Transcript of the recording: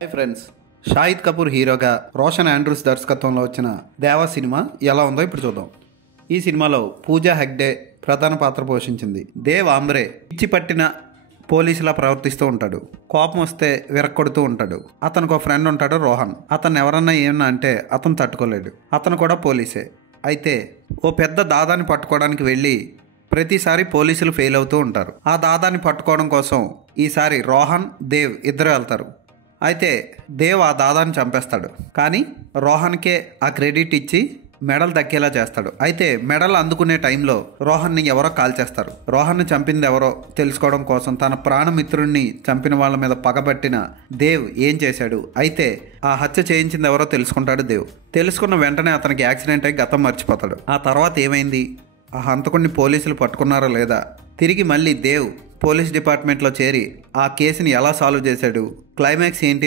Hi friends, Shahid Kapoor హీరోగా Roshan Andrews దర్శకత్వంలో వచ్చిన దేవా సినిమా ఎలా ఉందో ఇప్పుడు చూద్దాం. ఈ సినిమాలో పూజా హెగ్డే ప్రధాన పాత్ర పోషించింది. దేవ్ ఆంబ్రే పిచ్చి పట్టిన పోలీసులా ప్రవర్తిస్తూ ఉంటాడు. కోపం వస్తే విరక్కొడుతూ ఉంటాడు. అతనికి ఒక ఫ్రెండ్ ఉంటాడు, రోహన్. అతను ఎవరన్నా ఏమన్నా అంటే అతను తట్టుకోలేడు. అతను కూడా పోలీసే. అయితే ఓ పెద్ద దాదాని పట్టుకోవడానికి వెళ్ళి ప్రతిసారి పోలీసులు ఫెయిల్ అవుతూ ఉంటారు. ఆ దాదాని పట్టుకోవడం కోసం ఈసారి రోహన్, దేవ్ ఇద్దరు వెళ్తారు. అయితే దేవ్ ఆ దాదాని చంపేస్తాడు. కానీ రోహన్కే ఆ క్రెడిట్ ఇచ్చి మెడల్ దక్కేలా చేస్తాడు. అయితే మెడల్ అందుకునే టైంలో రోహన్ని ఎవరో కాల్ చేస్తారు. రోహన్ని చంపింది ఎవరో తెలుసుకోవడం కోసం తన ప్రాణమిత్రుడిని చంపిన వాళ్ళ మీద పగబట్టిన దేవ్ ఏం చేశాడు, అయితే ఆ హత్య చేయించింది ఎవరో తెలుసుకుంటాడు దేవ్. తెలుసుకున్న వెంటనే అతనికి యాక్సిడెంట్ అయి గతం మర్చిపోతాడు. ఆ తర్వాత ఏమైంది, ఆ హంతకుడిని పోలీసులు పట్టుకున్నారో లేదా, తిరిగి మళ్ళీ దేవ్ పోలీస్ డిపార్ట్మెంట్లో చేరి ఆ కేసుని ఎలా సాల్వ్ చేశాడు, క్లైమాక్స్ ఏంటి